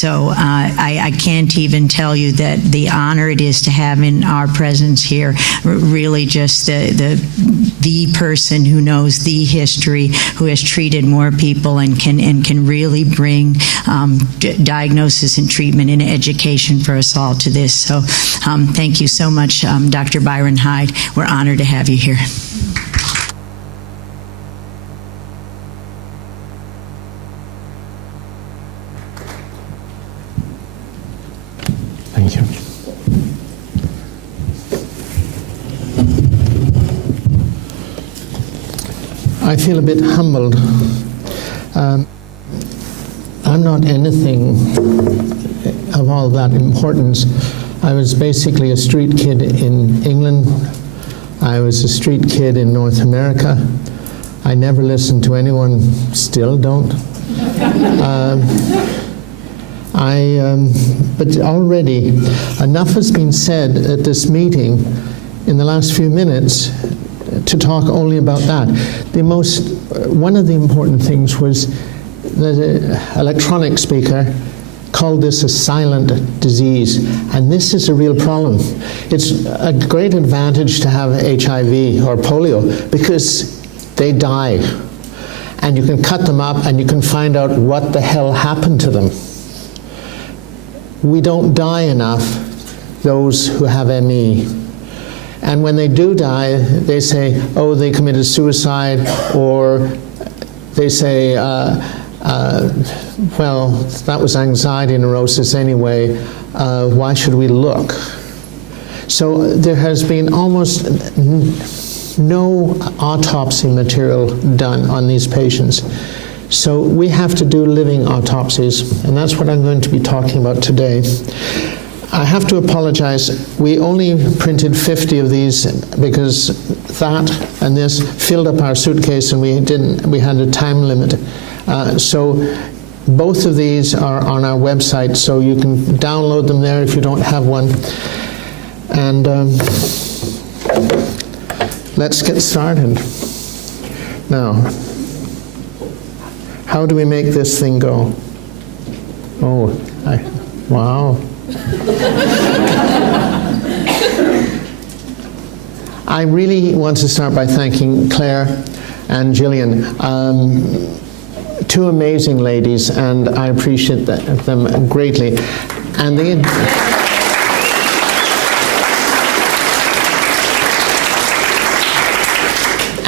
So I can't even tell you that the honor it is to have in our presence here, really just the person who knows the history, who has treated more people and can really bring diagnosis and treatment and education for us all to this. So thank you so much, Dr. Byron Hyde. We're honored to have you here. Thank you. I feel a bit humbled. I'm not anything of all that importance. I was basically a street kid in England. I was a street kid in North America. I never listened to anyone, still don't. But already enough has been said at this meeting in the last few minutes to talk only about that. One of the important things was the electronic speaker called this a silent disease, and this is a real problem. It's a great advantage to have HIV or polio because they die, and you can cut them up and you can find out what the hell happened to them. We don't die enough, those who have ME. And when they do die, they say, oh, they committed suicide, or they say, well, that was anxiety neurosis anyway, why should we look? So there has been almost no autopsy material done on these patients. So we have to do living autopsies, and that's what I'm going to be talking about today. I have to apologize. We only printed 50 of these because that and this filled up our suitcase, and we had a time limit. So both of these are on our website, so you can download them there if you don't have one. And let's get started. Now, how do we make this thing go? Oh, wow. I really want to start by thanking Claire and Gillian, two amazing ladies, and I appreciate them greatly. And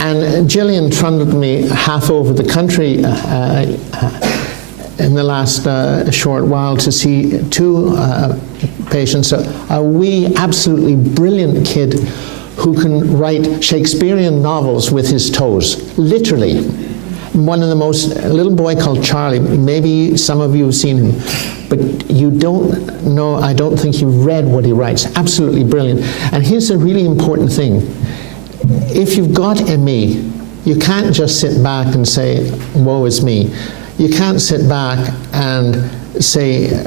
And Gillian trundled me half over the country in the last short while to see two patients. A wee, absolutely brilliant kid who can write Shakespearean novels with his toes, literally. One of the most, a little boy called Charlie, maybe some of you have seen him, but you don't know, I don't think you've read what he writes. Absolutely brilliant. And here's a really important thing. If you've got ME, you can't just sit back and say, woe is me. You can't sit back and say,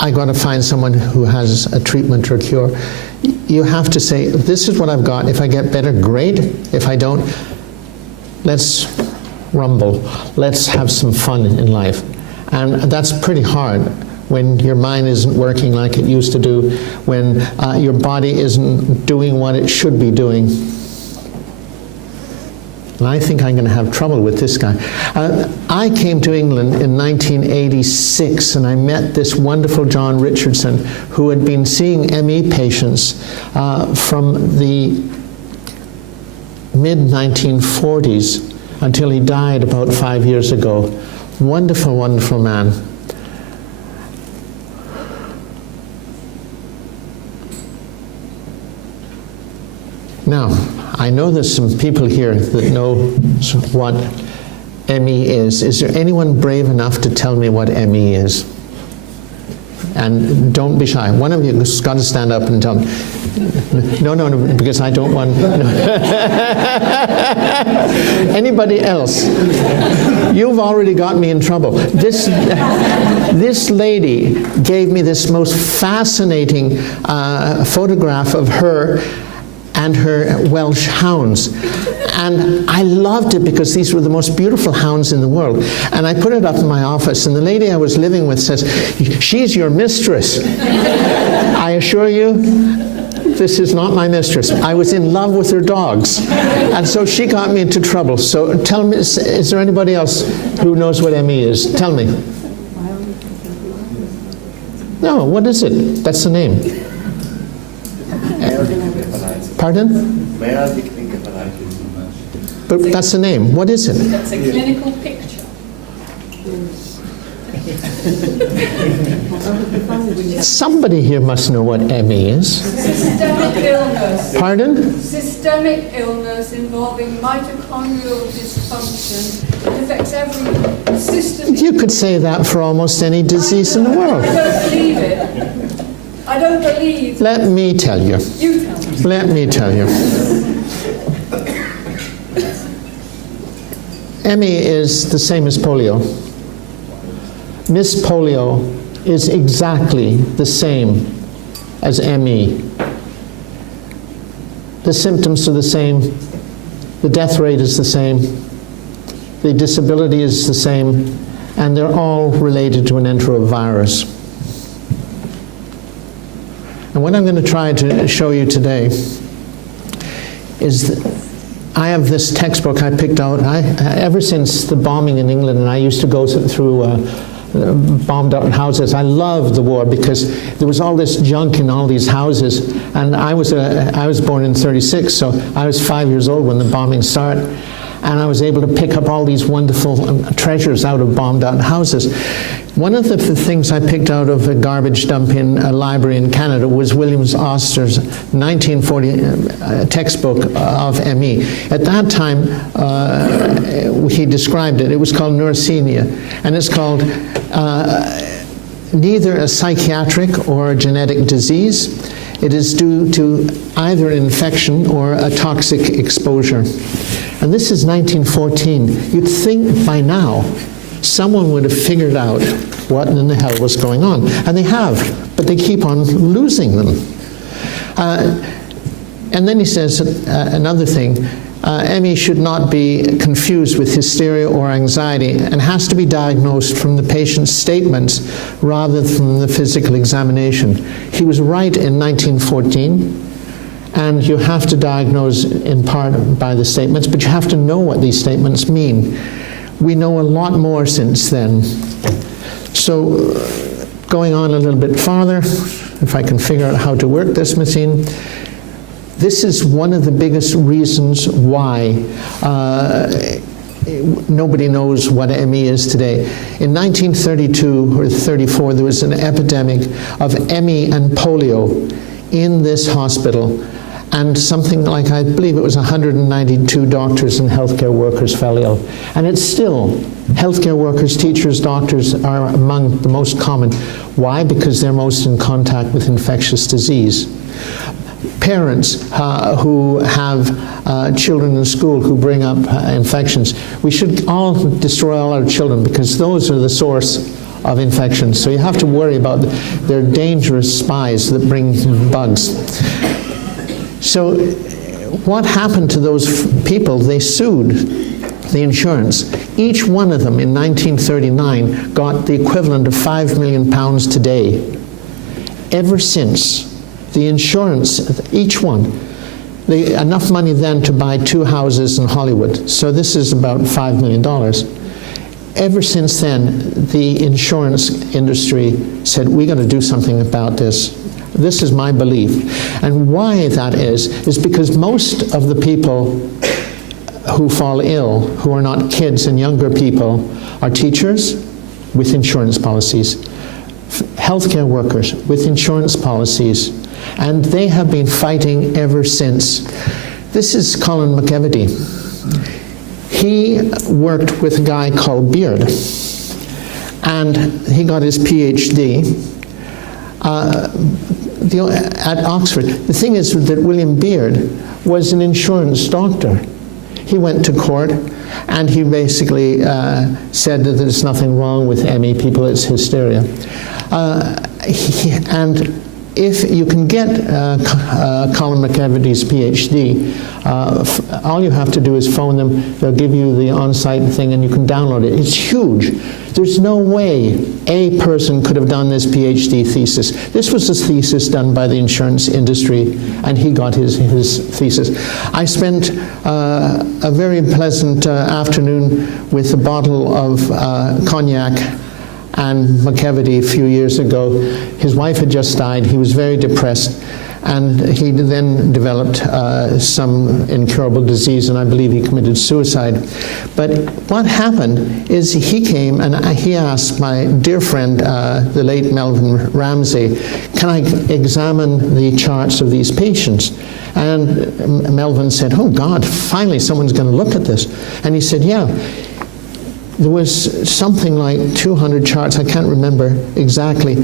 I got to find someone who has a treatment or cure. You have to say, this is what I've got. If I get better, great. If I don't, let's rumble. Let's have some fun in life. And that's pretty hard when your mind isn't working like it used to do, when your body isn't doing what it should be doing. And I think I'm going to have trouble with this guy. I came to England in 1986, and I met this wonderful John Richardson, who had been seeing ME patients from the mid-1940s until he died about 5 years ago. Wonderful, wonderful man. Now, I know there's some people here that know what ME is. Is there anyone brave enough to tell me what ME is? And don't be shy. One of you has got to stand up and tell me. No, because I don't want... No. Anybody else? You've already got me in trouble. This lady gave me this most fascinating photograph of her, and her Welsh hounds. And I loved it because these were the most beautiful hounds in the world. And I put it up in my office, and the lady I was living with says, "She's your mistress." I assure you, this is not my mistress. I was in love with her dogs. And so she got me into trouble. So tell me, is there anybody else who knows what ME is? Tell me. No, what is it? That's the name. Pardon? But that's the name. What is it? That's a clinical picture. Somebody here must know what ME is. Systemic illness. Pardon? Systemic illness involving mitochondrial dysfunction. It affects every system. You could say that for almost any disease in the world. I don't believe it. I don't believe. Let me tell you. You tell me. Let me tell you. ME is the same as polio. Miss Polio is exactly the same as ME. The symptoms are the same. The death rate is the same. The disability is the same. And they're all related to an enterovirus. And what I'm going to try to show you today is that I have this textbook I picked out. Ever since the bombing in England, and I used to go through bombed out houses. I loved the war because there was all this junk in all these houses. And I was born in '36, so I was 5 years old when the bombing started. And I was able to pick up all these wonderful treasures out of bombed out houses. One of the things I picked out of a garbage dump in a library in Canada was William Auster's 1940 textbook of ME. At that time, he described it. It was called neurasthenia, and it's called neither a psychiatric or a genetic disease. It is due to either an infection or a toxic exposure. And this is 1914. You'd think by now someone would have figured out what in the hell was going on. And they have, but they keep on losing them. And then he says another thing, ME should not be confused with hysteria or anxiety and has to be diagnosed from the patient's statements rather than from the physical examination. He was right in 1914. And you have to diagnose in part by the statements, but you have to know what these statements mean. We know a lot more since then. So going on a little bit farther, if I can figure out how to work this machine, this is one of the biggest reasons why nobody knows what ME is today. In 1932 or 34, there was an epidemic of ME and polio in this hospital. And something like, I believe it was 192 doctors and healthcare workers fell ill. And it's still, healthcare workers, teachers, doctors are among the most common. Why? Because they're most in contact with infectious disease. Parents who have children in school who bring up infections, we should all destroy all our children because those are the source of infections. So you have to worry about they're dangerous spies that bring bugs. So what happened to those people? They sued the insurance. Each one of them in 1939 got the equivalent of £5 million today. Ever since, the insurance, each one, enough money then to buy 2 houses in Hollywood. So this is about $5 million. Ever since then, the insurance industry said, we got to do something about this. This is my belief. And why that is because most of the people who fall ill, who are not kids and younger people, are teachers with insurance policies, healthcare workers with insurance policies, and they have been fighting ever since. This is Colin McEvedy. He worked with a guy called Beard, and he got his PhD at Oxford. The thing is that William Beard was an insurance doctor. He went to court and he basically said that there's nothing wrong with ME people, it's hysteria. And if you can get Colin McEvity's PhD, all you have to do is phone them. They'll give you the on-site thing and you can download it. It's huge. There's no way a person could have done this PhD thesis. This was a thesis done by the insurance industry, and he got his thesis. I spent a very pleasant afternoon with a bottle of cognac and McEvity a few years ago. His wife had just died. He was very depressed, and he then developed some incurable disease, and I believe he committed suicide. But what happened is he came and he asked my dear friend, the late Melvin Ramsey, can I examine the charts of these patients? And Melvin said, oh God, finally someone's going to look at this. And he said, yeah. There was something like 200 charts, I can't remember exactly.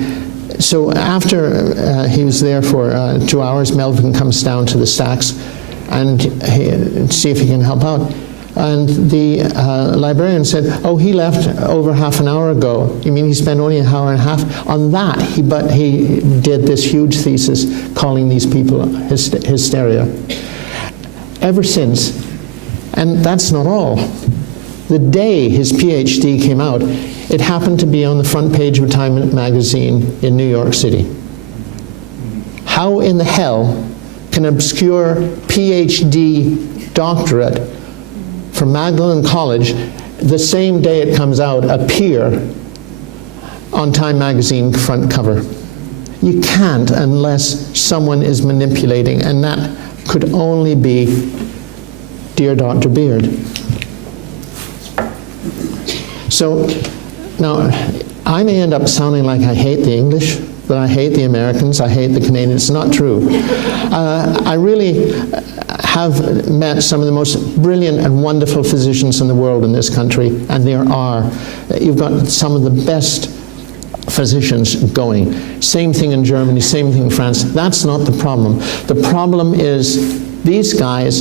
So after he was there for 2 hours, Melvin comes down to the stacks and see if he can help out. And the librarian said, oh, he left over half an hour ago. You mean he spent only an hour and a half? On that, but he did this huge thesis calling these people hysteria. Ever since, and that's not all. The day his PhD came out, it happened to be on the front page of Time magazine in New York City. How in the hell can an obscure PhD doctorate from Magdalen College, the same day it comes out, appear on Time magazine front cover? You can't unless someone is manipulating, and that could only be dear Dr. Beard. So now, I may end up sounding like I hate the English, that I hate the Americans, I hate the Canadians. It's not true. I really have met some of the most brilliant and wonderful physicians in the world in this country, and there are. You've got some of the best physicians going. Same thing in Germany, same thing in France. That's not the problem. The problem is these guys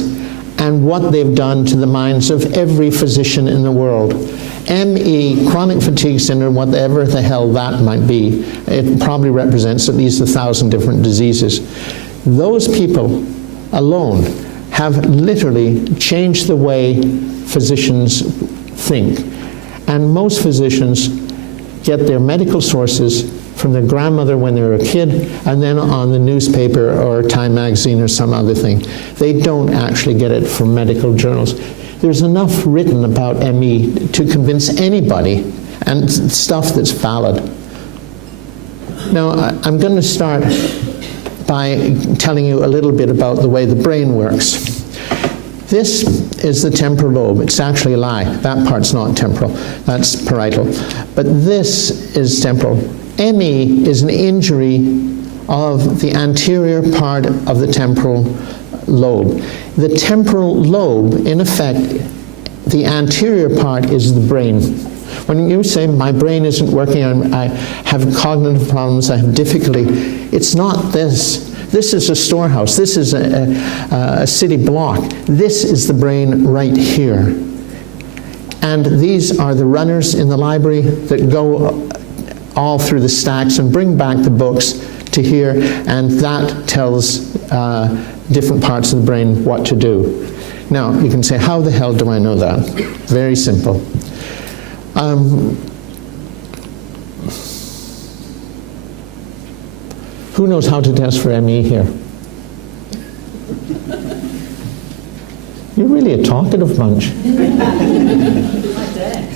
and what they've done to the minds of every physician in the world. ME, chronic fatigue syndrome, whatever the hell that might be, it probably represents at least 1,000 different diseases. Those people alone have literally changed the way physicians think. And most physicians get their medical sources from their grandmother when they were a kid, and then on the newspaper or Time magazine or some other thing. They don't actually get it from medical journals. There's enough written about ME to convince anybody, and stuff that's valid. Now, I'm going to start by telling you a little bit about the way the brain works. This is the temporal lobe. It's actually a lie. That part's not temporal. That's parietal. But this is temporal. ME is an injury of the anterior part of the temporal lobe. The temporal lobe, in effect, the anterior part is the brain. When you say, my brain isn't working, I have cognitive problems, I have difficulty, it's not this. This is a storehouse. This is a city block. This is the brain right here. And these are the runners in the library that go all through the stacks and bring back the books to here, and that tells different parts of the brain what to do. Now, you can say, how the hell do I know that? Very simple. Who knows how to test for ME here? You're really a talkative bunch.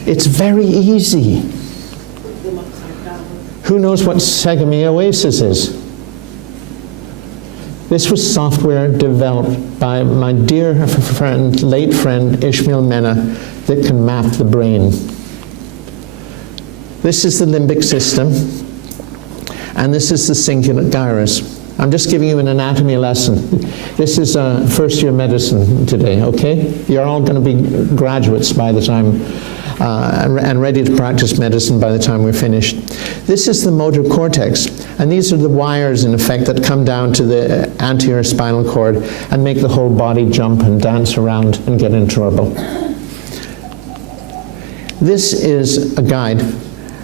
It's very easy. Who knows what Segami Oasis is? This was software developed by my dear friend, late friend, Ishmael Mena, that can map the brain. This is the limbic system, and this is the cingulate gyrus. I'm just giving you an anatomy lesson. This is first-year medicine today, okay? You're all going to be graduates by the time, and ready to practice medicine by the time we're finished. This is the motor cortex, and these are the wires, in effect, that come down to the anterior spinal cord and make the whole body jump and dance around and get in trouble. This is a guide,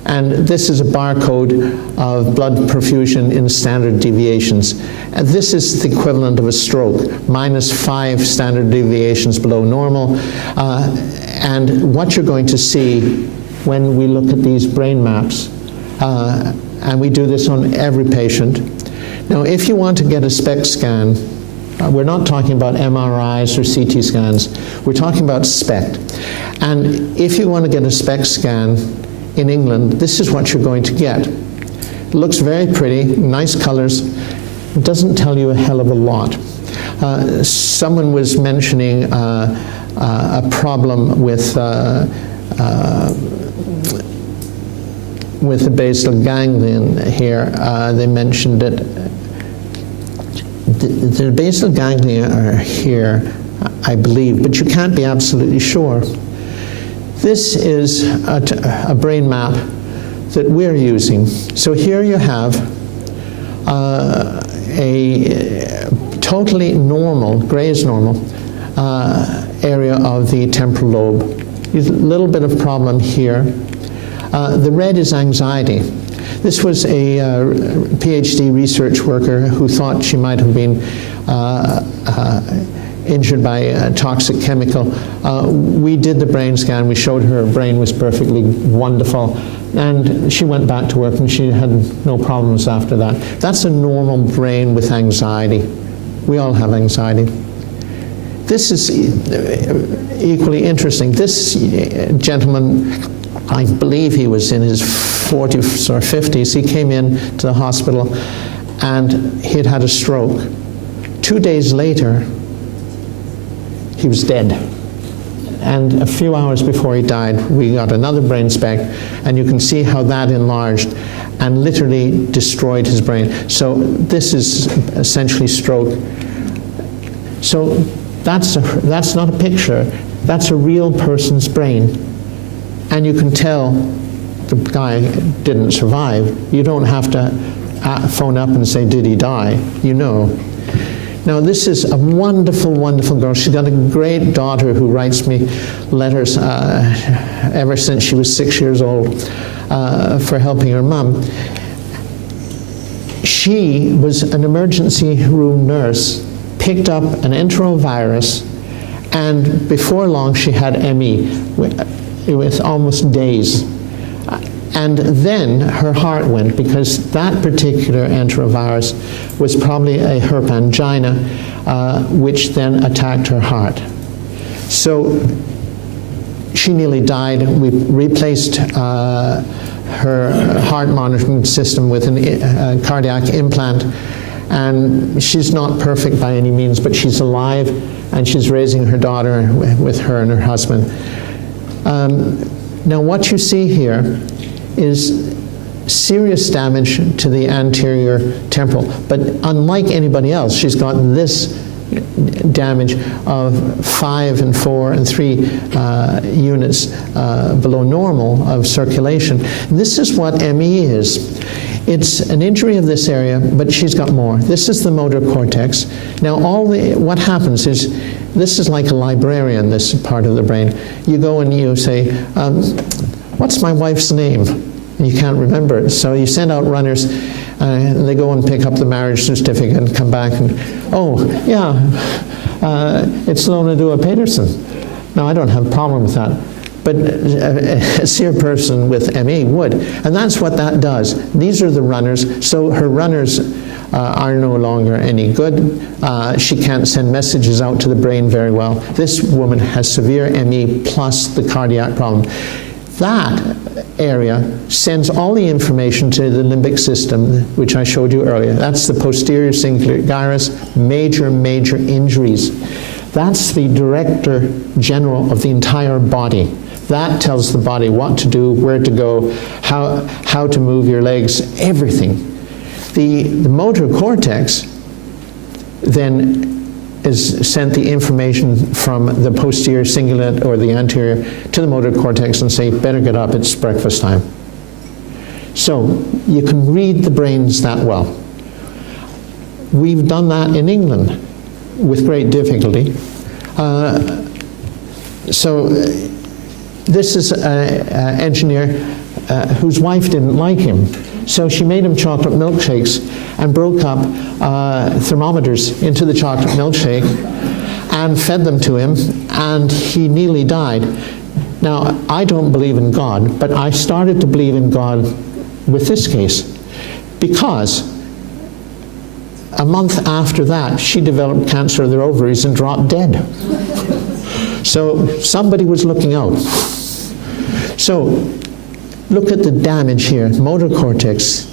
And this is a barcode of blood perfusion in standard deviations. And this is the equivalent of a stroke, -5 standard deviations below normal. And what you're going to see when we look at these brain maps, and we do this on every patient. Now, if you want to get a SPECT scan, we're not talking about MRIs or CT scans, we're talking about SPECT. And if you want to get a SPECT scan in England, this is what you're going to get. It looks very pretty, nice colors. It doesn't tell you a hell of a lot. Someone was mentioning a problem with the basal ganglion here. They mentioned it. The basal ganglia are here, I believe, but you can't be absolutely sure. This is a brain map that we're using. So here you have a totally normal, grayish normal, area of the temporal lobe. A little bit of problem here. The red is anxiety. This was a PhD research worker who thought she might have been injured by a toxic chemical. We did the brain scan. We showed her brain was perfectly wonderful. And she went back to work and she had no problems after that. That's a normal brain with anxiety. We all have anxiety. This is equally interesting. This gentleman, I believe he was in his 40s or 50s. He came in to the hospital and he had had a stroke. 2 days later, he was dead. And a few hours before he died, we got another brain SPECT, and you can see how that enlarged and literally destroyed his brain. So this is essentially stroke. So that's not a picture. That's a real person's brain. And you can tell the guy didn't survive. You don't have to phone up and say, did he die? You know. Now, this is a wonderful, wonderful girl. She's got a great daughter who writes me letters ever since she was 6 years old for helping her mom. She was an emergency room nurse, picked up an enterovirus, and before long she had ME with almost days. And then her heart went because that particular enterovirus was probably a herp angina, which then attacked her heart. So she nearly died. We replaced her heart monitoring system with a cardiac implant. And she's not perfect by any means, but she's alive and she's raising her daughter with her and her husband. Now what you see here is serious damage to the anterior temporal. But unlike anybody else, she's got this damage of 5 and 4 and 3 units below normal of circulation. This is what ME is. It's an injury of this area, but she's got more. This is the motor cortex. Now, what happens is, this is like a librarian, this part of the brain. You go and you say, what's my wife's name? And you can't remember it. So you send out runners, and they go and pick up the marriage certificate and come back and, oh, yeah, it's Lona Dua Peterson. Now, I don't have a problem with that. But a SEER person with ME would. And that's what that does. These are the runners. So her runners are no longer any good. She can't send messages out to the brain very well. This woman has severe ME plus the cardiac problem. That area sends all the information to the limbic system, which I showed you earlier. That's the posterior cingulate gyrus, major injuries. That's the director general of the entire body. That tells the body what to do, where to go, how to move your legs, everything. The motor cortex then is sent the information from the posterior cingulate or the anterior to the motor cortex and say, better get up, it's breakfast time. So you can read the brains that well. We've done that in England with great difficulty. So this is an engineer whose wife didn't like him. So she made him chocolate milkshakes and broke up thermometers into the chocolate milkshake and fed them to him, and he nearly died. Now, I don't believe in God, but I started to believe in God with this case, because a month after that, she developed cancer of the ovaries and dropped dead. So somebody was looking out. So look at the damage here, motor cortex,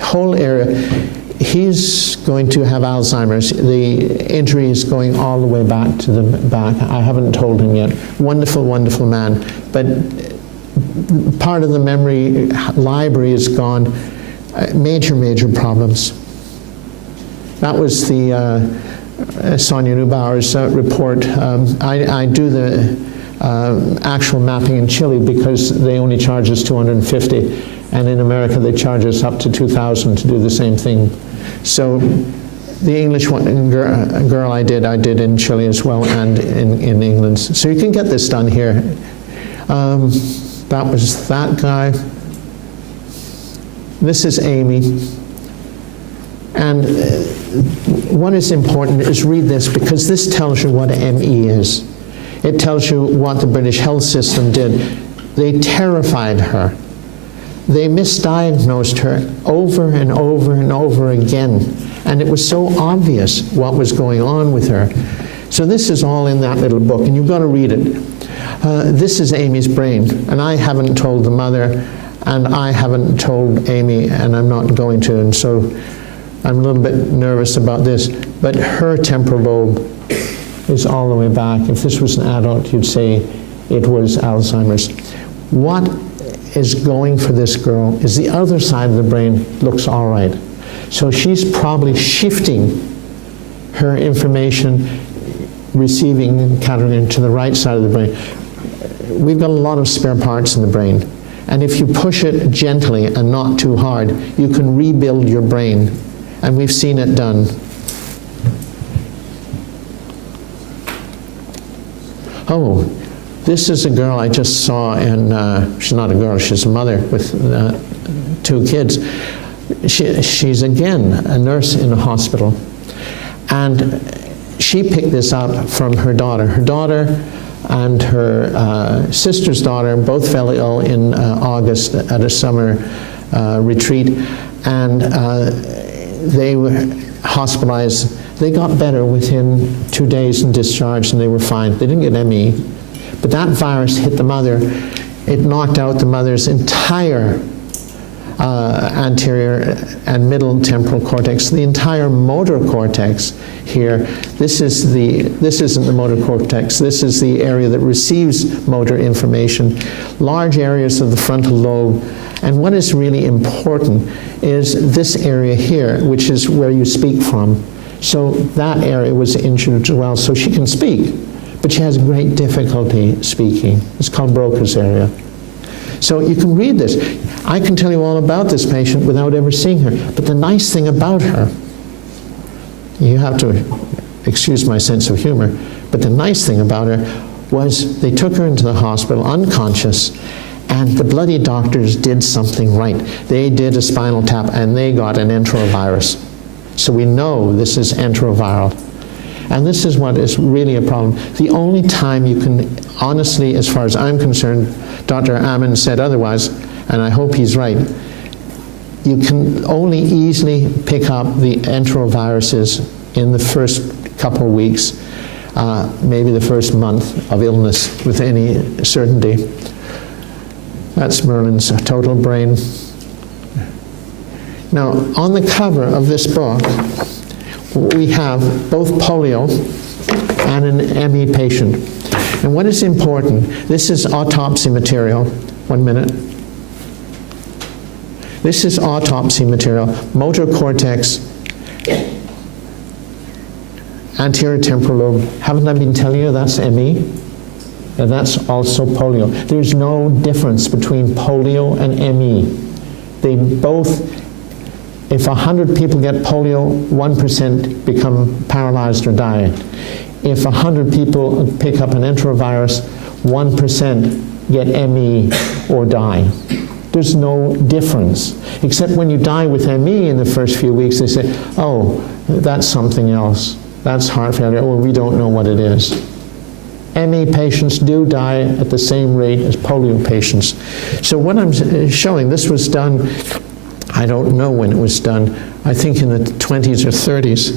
whole area. He's going to have Alzheimer's. The injury is going all the way back to the back. I haven't told him yet. Wonderful, wonderful man. But part of the memory library is gone. Major, major problems. That was the Sonia Neubauer's report. I do the actual mapping in Chile because they only charge us $250, and in America they charge us up to $2,000 to do the same thing. So the English one, girl I did in Chile as well, and in England. So you can get this done here. That was that guy. This is Amy. And what is important is read this, because this tells you what ME is. It tells you what the British health system did. They terrified her. They misdiagnosed her over and over and over again. And it was so obvious what was going on with her. So this is all in that little book, and you've got to read it. This is Amy's brain, and I haven't told the mother, and I haven't told Amy, and I'm not going to, and so I'm a little bit nervous about this, but her temporal lobe is all the way back. If this was an adult, you'd say it was Alzheimer's. What is going for this girl is the other side of the brain looks all right. So she's probably shifting her information, receiving and countering to the right side of the brain. We've got a lot of spare parts in the brain. And if you push it gently and not too hard, you can rebuild your brain. And we've seen it done. Oh, this is a girl I just saw, and she's not a girl, she's a mother with 2 kids. She's again a nurse in a hospital. And she picked this up from her daughter. Her daughter and her sister's daughter both fell ill in August at a summer retreat. And they were hospitalized. They got better within 2 days and discharged, and they were fine. They didn't get ME. But that virus hit the mother. It knocked out the mother's entire anterior and middle temporal cortex, the entire motor cortex here. This isn't the motor cortex. This is the area that receives motor information. Large areas of the frontal lobe. And what is really important is this area here, which is where you speak from. So that area was injured as well. So she can speak, but she has great difficulty speaking. It's called Broca's area. So you can read this. I can tell you all about this patient without ever seeing her. But the nice thing about her, you have to excuse my sense of humor, but the nice thing about her was they took her into the hospital unconscious, and the bloody doctors did something right. They did a spinal tap, and they got an enterovirus. So we know this is enteroviral. And this is what is really a problem. The only time you can, honestly, as far as I'm concerned, Dr. Ammon said otherwise, and I hope he's right, you can only easily pick up the enteroviruses in the first couple of weeks, maybe the first month of illness with any certainty. That's Merlin's total brain. Now, on the cover of this book, we have both polio and an ME patient. And what is important, this is autopsy material. 1 minute. This is autopsy material, motor cortex, anterior temporal lobe. Haven't I been telling you that's ME? And that's also polio. There's no difference between polio and ME. They both, if 100 people get polio, 1% become paralyzed or die. If 100 people pick up an enterovirus, 1% get ME or die. There's no difference. Except when you die with ME in the first few weeks, they say, oh, that's something else. That's heart failure. Oh, we don't know what it is. ME patients do die at the same rate as polio patients. So what I'm showing, this was done, I don't know when it was done, I think in the 20s or 30s.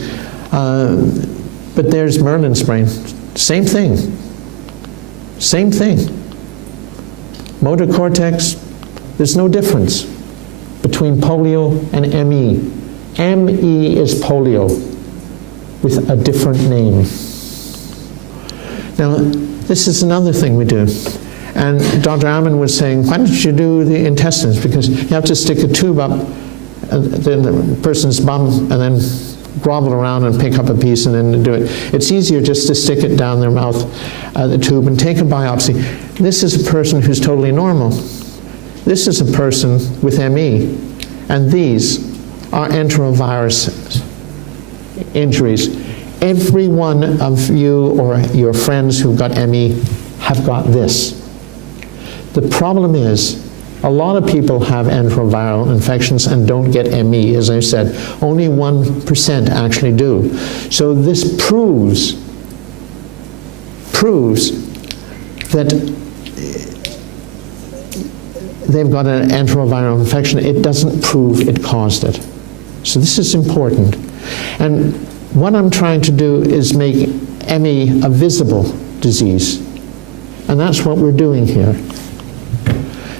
But there's Merlin's brain. Same thing. Same thing. Motor cortex, there's no difference between polio and ME. ME is polio with a different name. Now, this is another thing we do. And Dr. Ammon was saying, why don't you do the intestines? Because you have to stick a tube up the person's bum and then grovel around and pick up a piece and then do it. It's easier just to stick it down their mouth, the tube, and take a biopsy. This is a person who's totally normal. This is a person with ME, and these are enterovirus injuries. Every one of you or your friends who've got ME have got this. The problem is, a lot of people have enteroviral infections and don't get ME, as I said. Only 1% actually do. So this proves that they've got an enteroviral infection. It doesn't prove it caused it. So this is important. And what I'm trying to do is make ME a visible disease. And that's what we're doing here.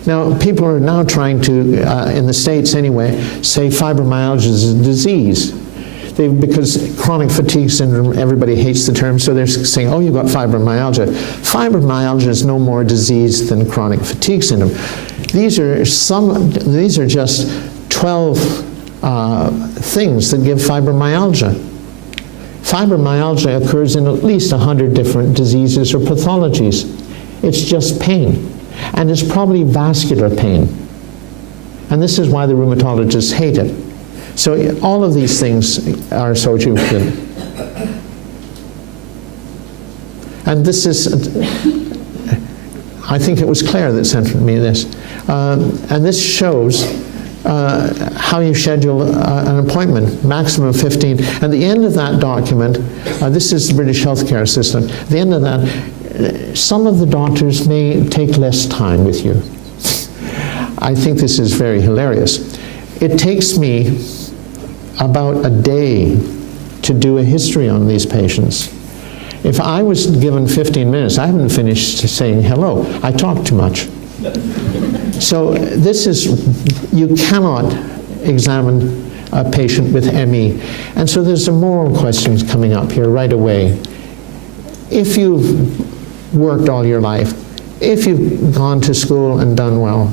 Now, people are now trying to, in the States anyway, say fibromyalgia is a disease. Because chronic fatigue syndrome, everybody hates the term, so they're saying, oh, you've got fibromyalgia. Fibromyalgia is no more disease than chronic fatigue syndrome. These are just 12 things that give fibromyalgia. Fibromyalgia occurs in at least 100 different diseases or pathologies. It's just pain. And it's probably vascular pain. And this is why the rheumatologists hate it. So all of these things are associated with it. And this is, I think it was Claire that sent me this. And this shows how you schedule an appointment, maximum of 15. At the end of that document, this is the British healthcare system. At the end of that, some of the doctors may take less time with you. I think this is very hilarious. It takes me about a day to do a history on these patients. If I was given 15 minutes, I haven't finished saying hello. I talk too much. So this is, you cannot examine a patient with ME. And so there's some moral questions coming up here right away. If you've worked all your life, if you've gone to school and done well,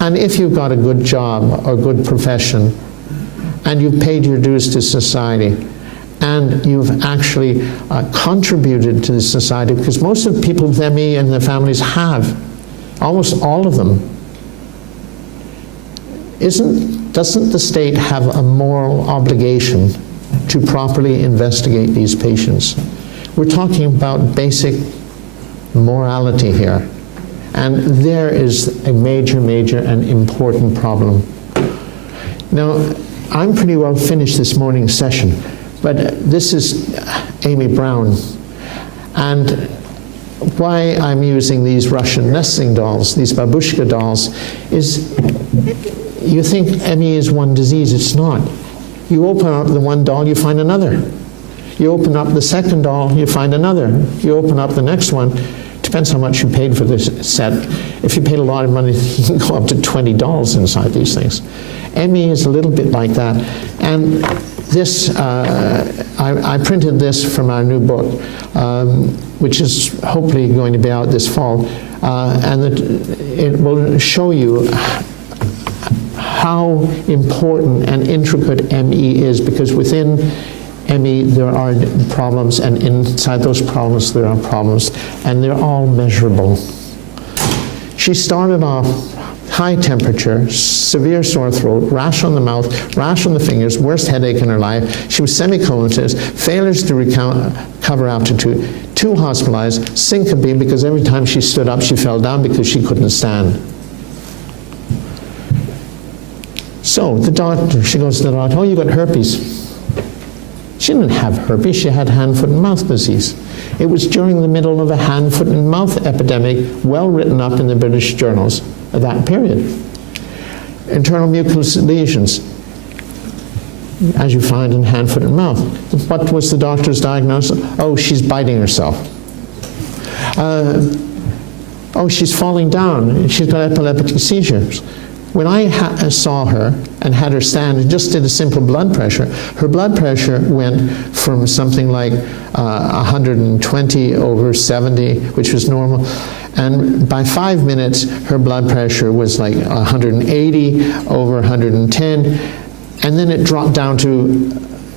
and if you've got a good job or good profession, and you've paid your dues to society, and you've actually contributed to the society, because most of the people with ME and their families have, almost all of them. Doesn't the state have a moral obligation to properly investigate these patients? We're talking about basic morality here. And there is a major, major and important problem. Now, I'm pretty well finished this morning's session, but this is Amy Brown. And why I'm using these Russian nesting dolls, these babushka dolls, is you think ME is one disease. It's not. You open up the one doll, you find another. You open up the second doll, you find another. You open up the next one. Depends how much you paid for this set. If you paid a lot of money, you can go up to 20 dolls inside these things. ME is a little bit like that. And this, I printed this from our new book, which is hopefully going to be out this fall. And it will show you how important and intricate ME is, because within ME there are problems, and inside those problems there are problems, and they're all measurable. She started off high temperature, severe sore throat, rash on the mouth, rash on the fingers, worst headache in her life. She was semi-comatose, failures to recover after 2 hospitalized, syncope because every time she stood up she fell down because she couldn't stand. So the doctor, she goes to the doctor, oh, you got herpes. She didn't have herpes, she had hand, foot, and mouth disease. It was during the middle of a hand, foot, and mouth epidemic, well written up in the British journals of that period. Internal mucous lesions, as you find in hand, foot, and mouth. What was the doctor's diagnosis? Oh, she's biting herself. Oh, she's falling down. She's got epileptic seizures. When I saw her and had her stand and just did a simple blood pressure, her blood pressure went from something like 120 over 70, which was normal, and by 5 minutes, her blood pressure was like 180 over 110, and then it dropped down to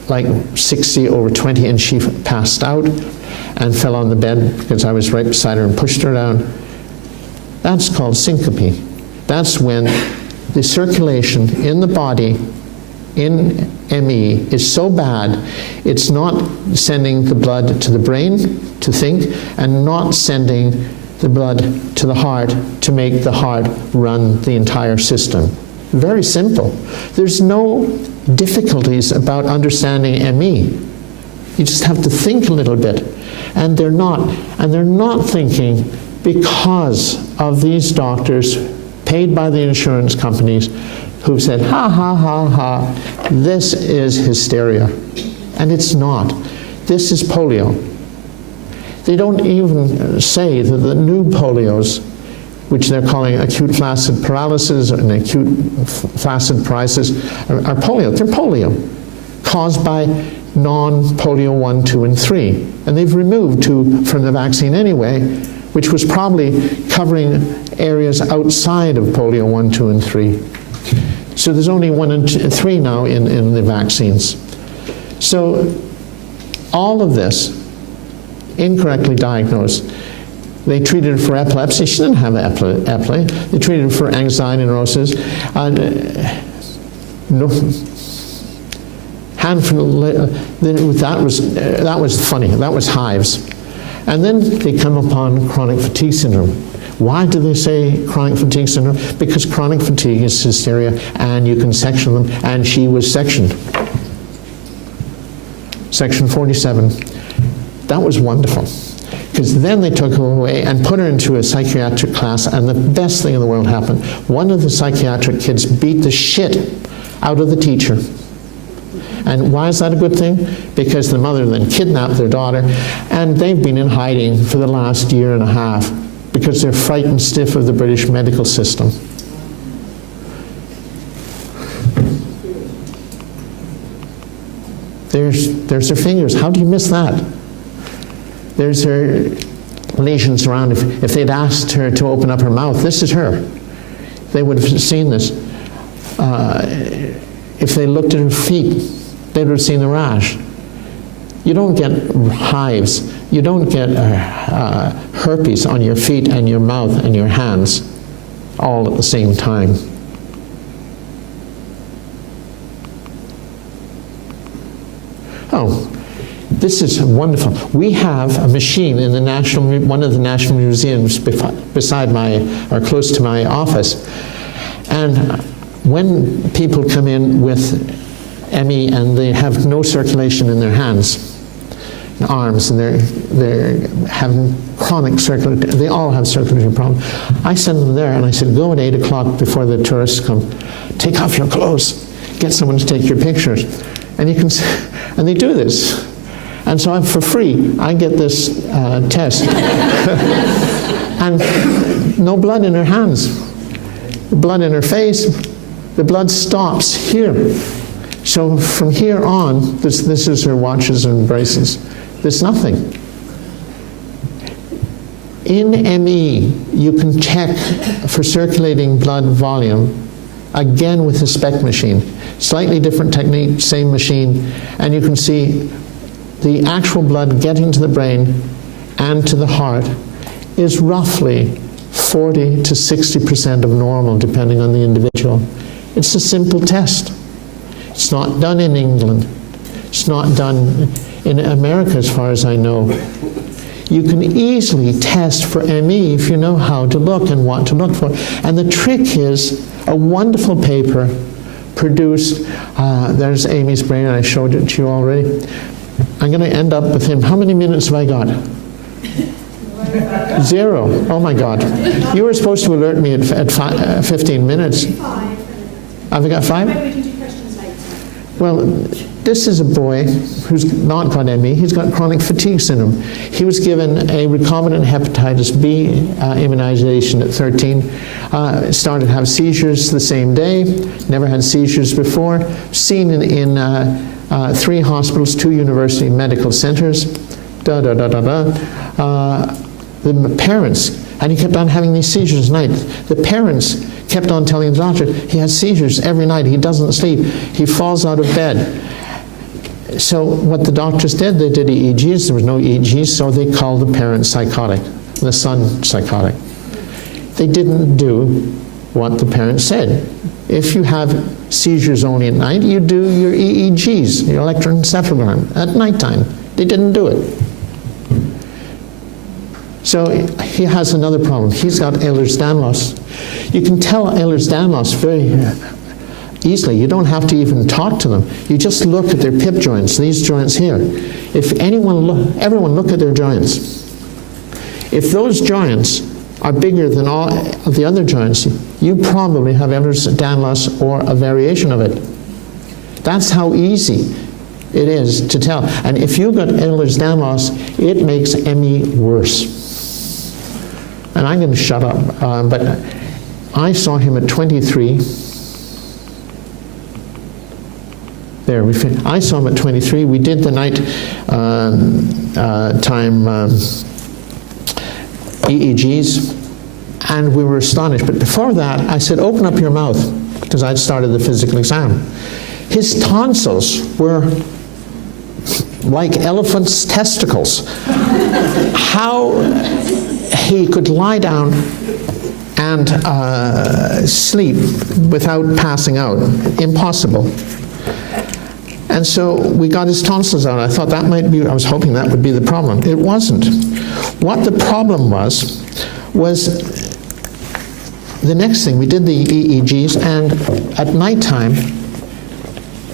like 60 over 20, and she passed out and fell on the bed because I was right beside her and pushed her down. That's called syncope. That's when the circulation in the body in ME is so bad, it's not sending the blood to the brain to think, and not sending the blood to the heart to make the heart run the entire system. Very simple. There's no difficulties about understanding ME. You just have to think a little bit. And they're not thinking because of these doctors paid by the insurance companies who've said, ha, ha, ha, ha, this is hysteria. And it's not. This is polio. They don't even say that the new polios, which they're calling acute flaccid paralysis and acute flaccid paralysis, are polio. They're polio, caused by non-polio 1, 2, and 3. And they've removed 2 from the vaccine anyway, which was probably covering areas outside of polio 1, 2, and 3. So there's only 1 and 3 now in the vaccines. So all of this, incorrectly diagnosed. They treated her for epilepsy. She didn't have epilepsy. They treated her for anxiety neurosis. That was funny. That was hives. And then they come upon chronic fatigue syndrome. Why do they say chronic fatigue syndrome? Because chronic fatigue is hysteria, and you can section them, and she was sectioned. Section 47. That was wonderful. Because then they took her away and put her into a psychiatric class, and the best thing in the world happened. One of the psychiatric kids beat the shit out of the teacher. And why is that a good thing? Because the mother then kidnapped their daughter, and they've been in hiding for the last year and a half because they're frightened stiff of the British medical system. There's her fingers. How do you miss that? There's her lesions around. If they'd asked her to open up her mouth, this is her. They would have seen this. If they looked at her feet, they would have seen the rash. You don't get hives. You don't get herpes on your feet and your mouth and your hands all at the same time. Oh, this is wonderful. We have a machine in the one of the national museums beside or close to my office. And when people come in with ME and they have no circulation in their hands, arms, and they're having chronic circulatory, they all have circulatory problems. I send them there and I said, go at 8 o'clock before the tourists come. Take off your clothes. Get someone to take your pictures. And you can, and they do this. And so for free, I get this test. And no blood in her hands. Blood in her face. The blood stops here. So from here on, this is her watches and braces. There's nothing. In ME, you can check for circulating blood volume, again with the SPEC machine. Slightly different technique, same machine, and you can see the actual blood getting to the brain and to the heart is roughly 40 to 60% of normal, depending on the individual. It's a simple test. It's not done in England. It's not done in America, as far as I know. You can easily test for ME if you know how to look and what to look for. And the trick is a wonderful paper produced, there's Amy's brain, I showed it to you already. I'm going to end up with him. How many minutes have I got? 0. Oh my God. You were supposed to alert me at 15 minutes. 5. Have I got 5? Maybe we can do questions later. Well, this is a boy who's not got ME. He's got chronic fatigue syndrome. He was given a recombinant hepatitis B immunization at 13. Started to have seizures the same day. Never had seizures before. Seen in 3 hospitals, 2 university medical centers. The parents, and he kept on having these seizures at night. The parents kept on telling the doctor, he has seizures every night, he doesn't sleep, he falls out of bed. So what the doctors did, they did EEGs, there was no EEGs, so they called the parent psychotic, the son psychotic. They didn't do what the parents said. If you have seizures only at night, you do your EEGs, your electroencephalogram, at nighttime. They didn't do it. So he has another problem. He's got Ehlers-Danlos. You can tell Ehlers-Danlos very easily. You don't have to even talk to them. You just look at their pip joints, these joints here. If everyone look at their joints. If those joints are bigger than all of the other joints, you probably have Ehlers-Danlos or a variation of it. That's how easy it is to tell. And if you've got Ehlers-Danlos, it makes ME worse. And I'm going to shut up, but I saw him at 23. There, I saw him at 23. We did the night time EEGs, and we were astonished. But before that, I said, open up your mouth, because I'd started the physical exam. His tonsils were like elephants' testicles. How he could lie down and sleep without passing out. Impossible. And so we got his tonsils out. I thought that might be, I was hoping that would be the problem. It wasn't. What the problem was the next thing, we did the EEGs, and at nighttime,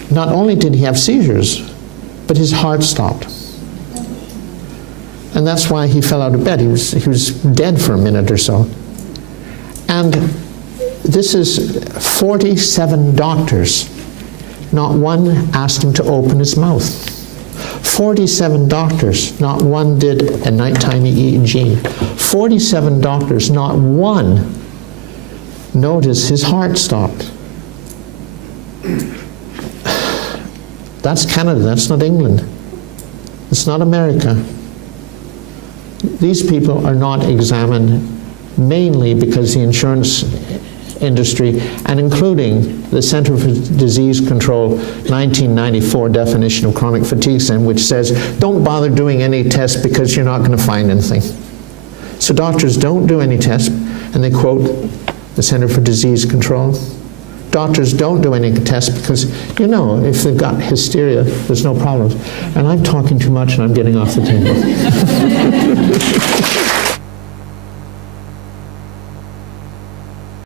not only did he have seizures, but his heart stopped. And that's why he fell out of bed. He was dead for a minute or so. And this is 47 doctors. Not one asked him to open his mouth. 47 doctors, not one did a nighttime EEG. 47 doctors, not one noticed his heart stopped. That's Canada, that's not England. It's not America. These people are not examined mainly because the insurance industry, and including the Center for Disease Control 1994 definition of chronic fatigue syndrome, which says, don't bother doing any tests because you're not going to find anything. So doctors don't do any tests, and they quote the Center for Disease Control. Doctors don't do any tests because, you know, if they've got hysteria, there's no problems. And I'm talking too much and I'm getting off the table.